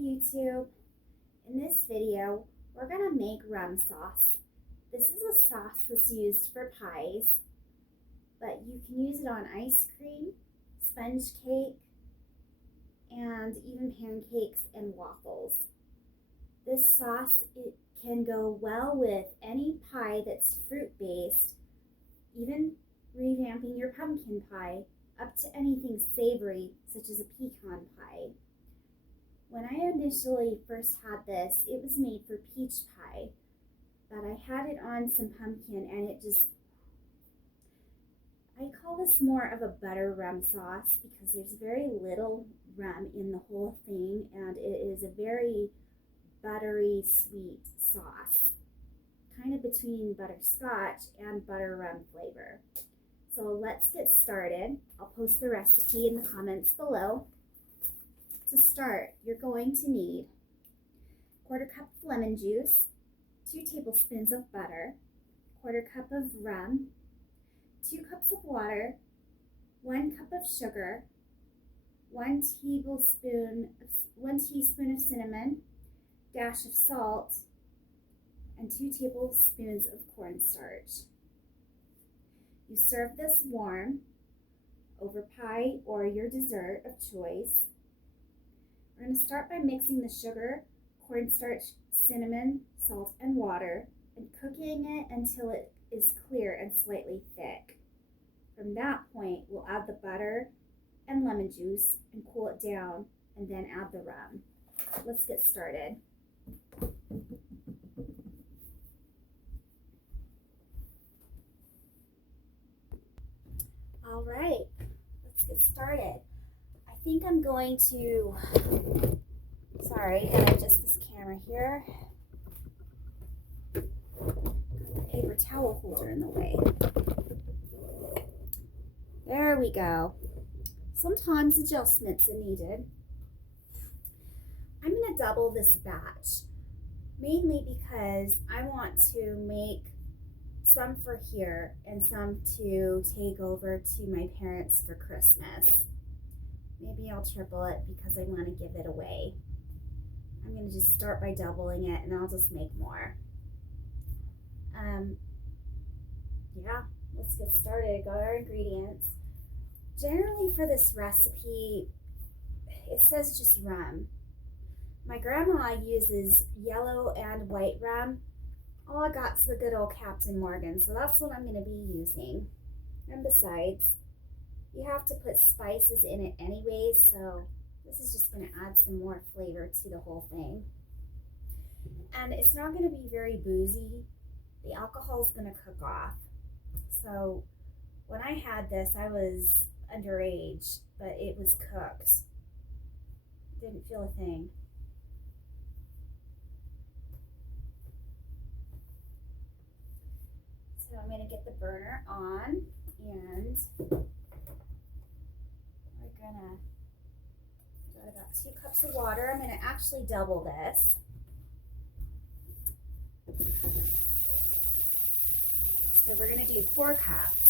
YouTube. In this video, we're going to make rum sauce. This is a sauce that's used for pies, but you can use it on ice cream, sponge cake, and even pancakes and waffles. This sauce, it can go well with any pie that's fruit-based, even revamping your pumpkin pie, up to anything savory, such as a pecan pie. When I initially first had this, it was made for peach pie, but I had it on some pumpkin and I call this more of a butter rum sauce because there's very little rum in the whole thing, and it is a very buttery sweet sauce, kind of between butterscotch and butter rum flavor. So let's get started. I'll post the recipe in the comments below. To start, you're going to need 1/4 cup of lemon juice, 2 tablespoons of butter, 1/4 cup of rum, 2 cups of water, 1 cup of sugar, 1 teaspoon of cinnamon, dash of salt, and 2 tablespoons of cornstarch. You serve this warm over pie or your dessert of choice. We're going to start by mixing the sugar, cornstarch, cinnamon, salt, and water, and cooking it until it is clear and slightly thick. From that point, we'll add the butter and lemon juice and cool it down, and then add the rum. Let's get started. All right, let's get started. I think I'm going to, sorry, gotta adjust this camera here. Got the paper towel holder in the way. There we go. Sometimes adjustments are needed. I'm gonna double this batch, mainly because I want to make some for here and some to take over to my parents for Christmas. Maybe I'll triple it because I want to give it away. I'm going to just start by doubling it and I'll just make more. Yeah, let's get started. Got our ingredients. Generally for this recipe, it says just rum. My grandma uses yellow and white rum. All I got is the good old Captain Morgan, so that's what I'm going to be using. And besides, you have to put spices in it anyways, so this is just going to add some more flavor to the whole thing. And it's not going to be very boozy. The alcohol is going to cook off. So when I had this, I was underage, but it was cooked. Didn't feel a thing. So I'm going to get the burner on, and we're gonna got about 2 cups of water. I'm gonna actually double this. So we're gonna do 4 cups.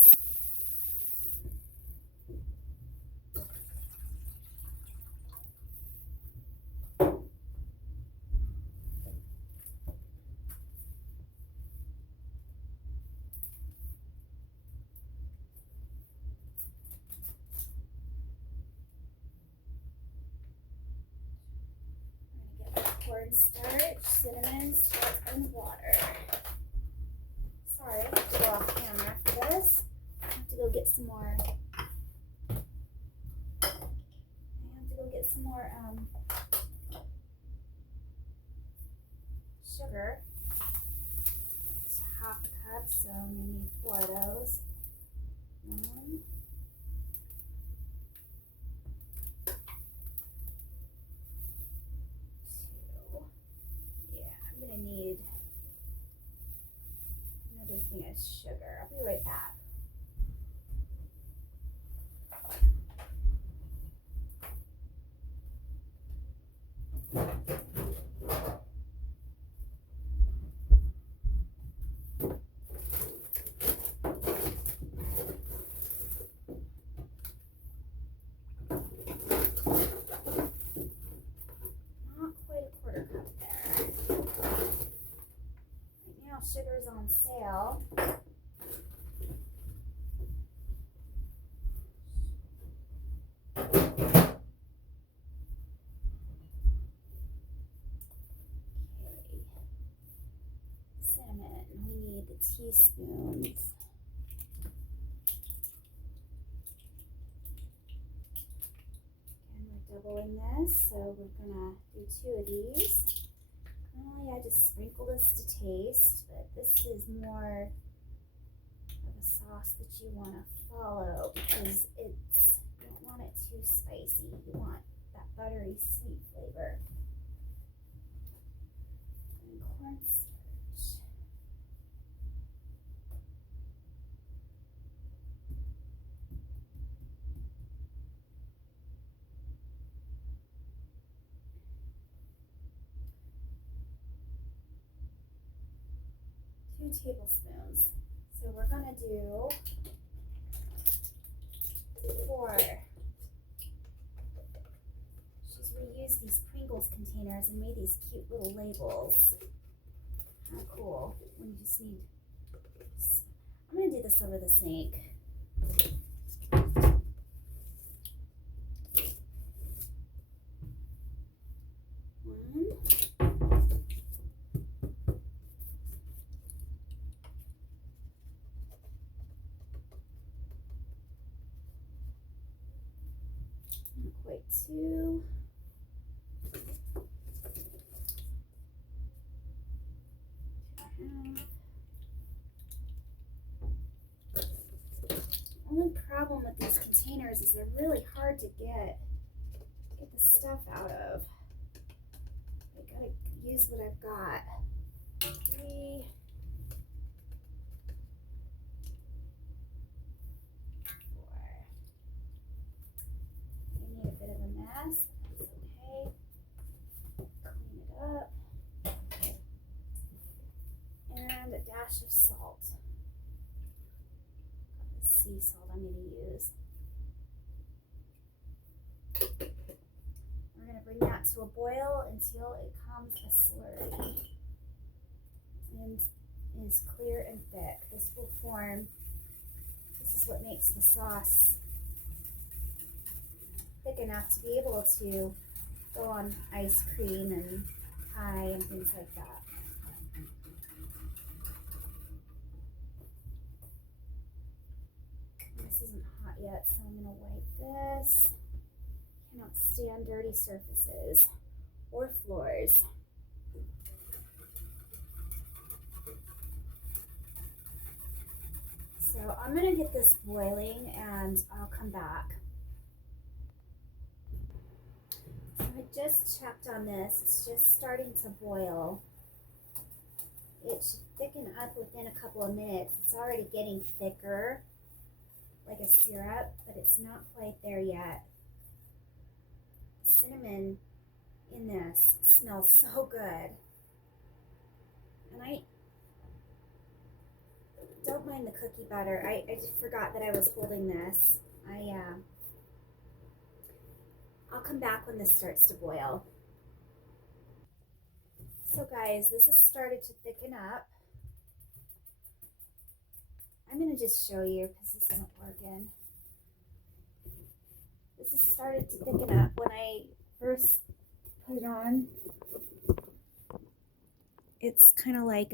Cornstarch, cinnamon, salt, and water. Sorry, I have to go off camera for this. I have to go get some more. Sugar. It's a 1/2 cup, so I'm gonna need 4 of those. 1. 2. Yeah, I'm gonna need another thing of sugar. I'll be right back. on sale. Cinnamon, we need the teaspoons. And we're doubling this, so we're gonna do 2 of these. I just sprinkle this to taste, but this is more of a sauce that you want to follow because you don't want it too spicy. You want that buttery sweet flavor. And cornstarch. Two tablespoons. So we're gonna do 4. She's reused these Pringles containers and made these cute little labels. How cool. When you just need, I'm gonna do this over the sink. 1. Not quite 2. Only problem with these containers is they're really hard to get the stuff out of. I gotta use what I've got. 3. 4. I made a bit of a mess. That's okay. Clean it up. And a dash of salt. The sea salt I'm going to use. We're going to bring that to a boil until it comes a slurry and is clear and thick. This will form, this is what makes the sauce thick enough to be able to go on ice cream and pie and things like that. This isn't hot yet, so I'm going to wipe this. Cannot stand dirty surfaces or floors. So I'm going to get this boiling and I'll come back. So I just checked on this. It's just starting to boil. It should thicken up within a couple of minutes. It's already getting thicker, like a syrup, but it's not quite there yet. Cinnamon in this smells so good. And I don't mind the cookie butter. I just forgot that I was holding this. I'll come back when this starts to boil. So guys, this has started to thicken up. I'm going to just show you because this isn't working. This has started to thicken up. When I first put it on, it's kind of like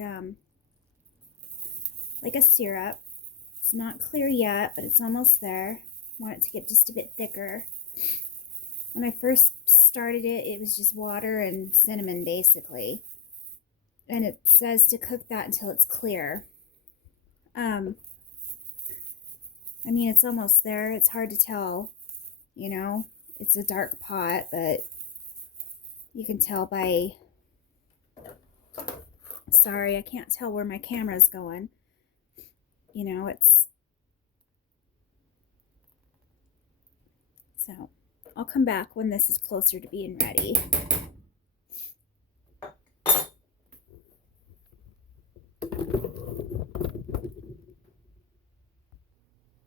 a syrup. It's not clear yet, but it's almost there. I want it to get just a bit thicker. When I first started it, it was just water and cinnamon basically. And it says to cook that until it's clear. I mean, it's almost there. It's hard to tell, you know. It's a dark pot, but you can tell by, sorry, I can't tell where my camera's going. You know, so I'll come back when this is closer to being ready.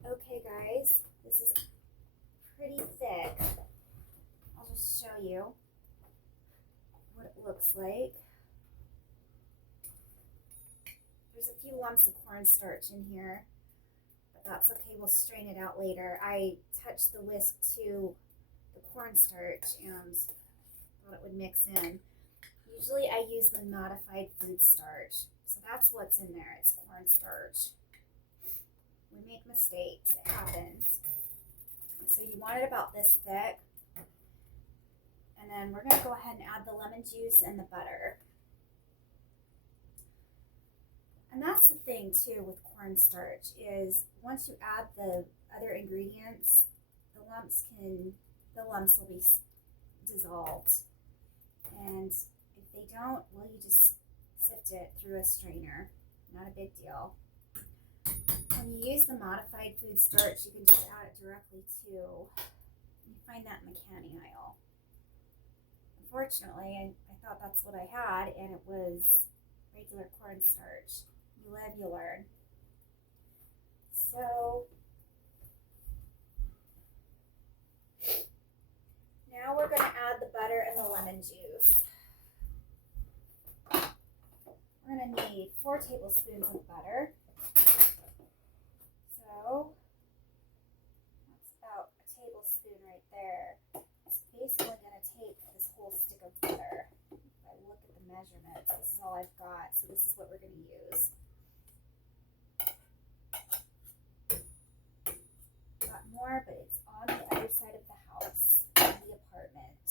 Okay guys, this is pretty thick. I'll just show you what it looks like. There's a few lumps of cornstarch in here, but that's okay. We'll strain it out later. I touched the whisk to the cornstarch and thought it would mix in. Usually I use the modified food starch. So that's what's in there. It's cornstarch. We make mistakes. It happens. So you want it about this thick. And then we're going to go ahead and add the lemon juice and the butter. And that's the thing too with cornstarch is once you add the other ingredients, the lumps will be dissolved. And if they don't, well, you just sift it through a strainer. Not a big deal. When you use the modified food starch, you can just add it directly to, you find that in the canning aisle. Unfortunately, I thought that's what I had, and it was regular cornstarch. You live, you learn. So now we're going to add the butter and the lemon juice. We're going to need 4 tablespoons of butter. So that's about a tablespoon right there. It's basically going to take this whole stick of butter. If I look at the measurements, this is all I've got, so this is what we're going to use. Got more, but it's on the other side of the house, in the apartment.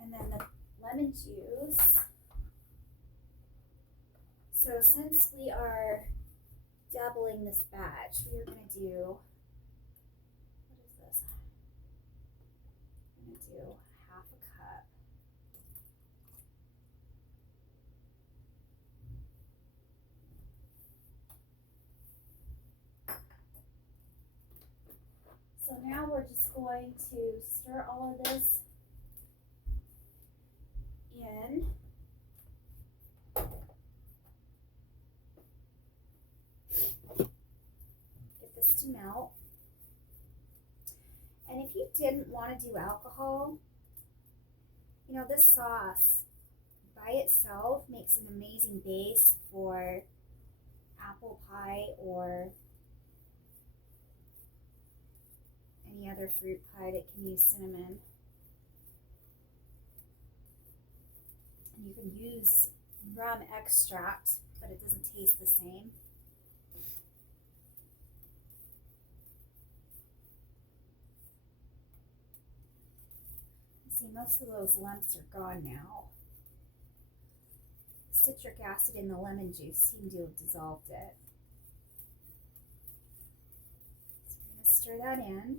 And then the lemon juice. So since we are doubling this batch, we are going to do, what is this? I'm going to do half a cup. So now we're just going to stir all of this in. To melt. And if you didn't want to do alcohol, you know, this sauce by itself makes an amazing base for apple pie or any other fruit pie that can use cinnamon. And you can use rum extract, but it doesn't taste the same. See, most of those lumps are gone now. Citric acid in the lemon juice seemed to have dissolved it. So we're going to stir that in,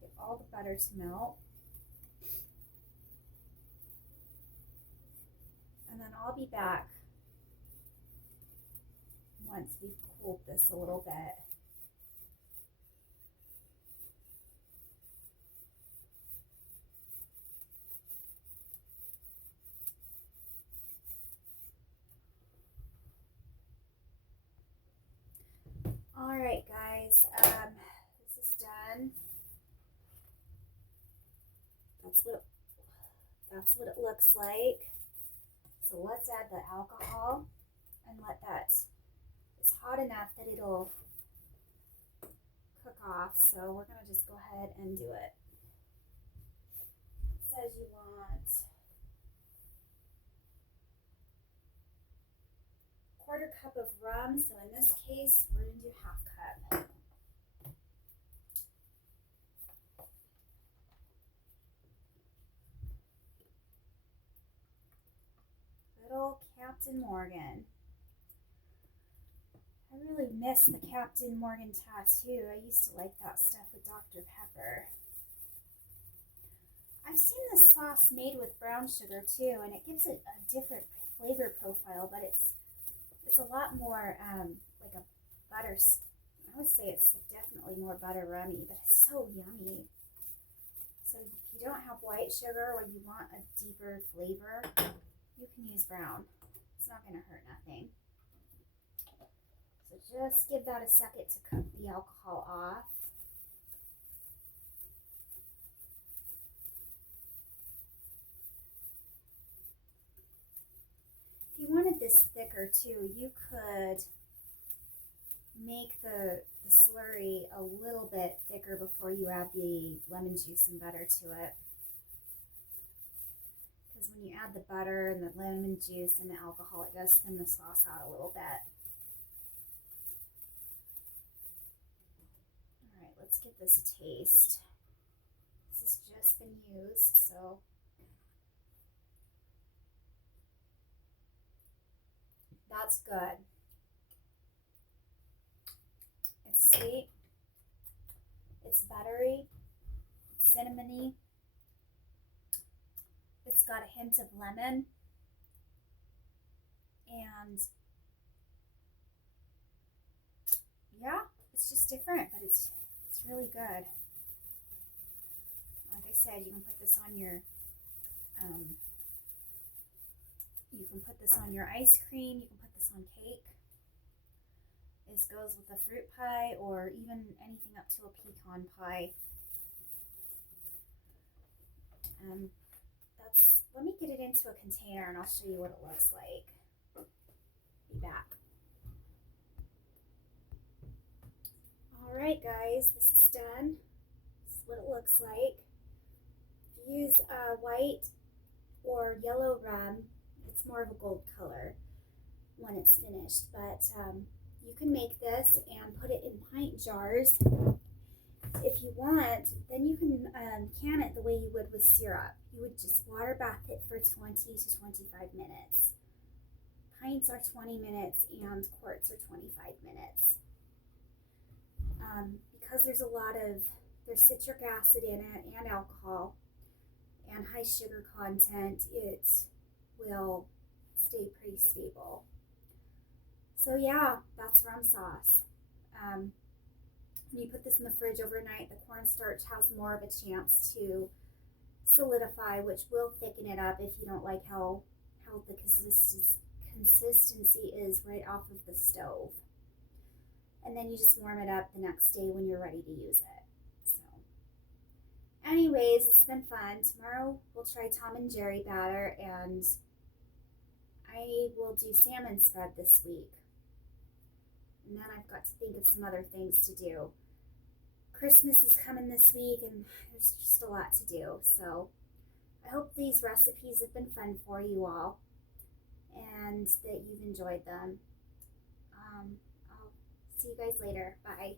get all the butter to melt. And then I'll be back once we've cooled this a little bit. All right, guys, this is done. That's what it looks like. So let's add the alcohol and let that, it's hot enough that it'll cook off. So we're gonna just go ahead and do it. It says you want 1/4 cup of rum, so in this case, we're going to do 1/2 cup. Good old Captain Morgan. I really miss the Captain Morgan tattoo. I used to like that stuff with Dr. Pepper. I've seen this sauce made with brown sugar too, and it gives it a different flavor profile, but it's a lot more like a butter. I would say it's definitely more butter rummy, but it's so yummy. So if you don't have white sugar or you want a deeper flavor, you can use brown. It's not going to hurt nothing. So just give that a second to cook the alcohol off. butter too, you could make the slurry a little bit thicker before you add the lemon juice and butter to it. Because when you add the butter and the lemon juice and the alcohol, it does thin the sauce out a little bit. All right, let's give this a taste. This has just been used, so that's good. It's sweet, it's buttery, it's cinnamony, it's got a hint of lemon, and yeah, it's just different, but it's really good. Like I said, you can put this on your ice cream, you can put this on cake. This goes with a fruit pie or even anything up to a pecan pie. Let me get it into a container and I'll show you what it looks like. Be back. Alright guys, this is done. This is what it looks like. If you use white or yellow rum, it's more of a gold color when it's finished, but you can make this and put it in pint jars. If you want, then you can can it the way you would with syrup. You would just water bath it for 20 to 25 minutes. Pints are 20 minutes and quarts are 25 minutes. Because there's there's citric acid in it and alcohol and high sugar content, it will stay pretty stable. So yeah, that's rum sauce. When you put this in the fridge overnight, the cornstarch has more of a chance to solidify, which will thicken it up if you don't like how the consistency is right off of the stove. And then you just warm it up the next day when you're ready to use it. So anyways, it's been fun. Tomorrow we'll try Tom and Jerry batter, and I will do salmon spread this week. And then I've got to think of some other things to do. Christmas is coming this week and there's just a lot to do. So I hope these recipes have been fun for you all and that you've enjoyed them. I'll see you guys later. Bye.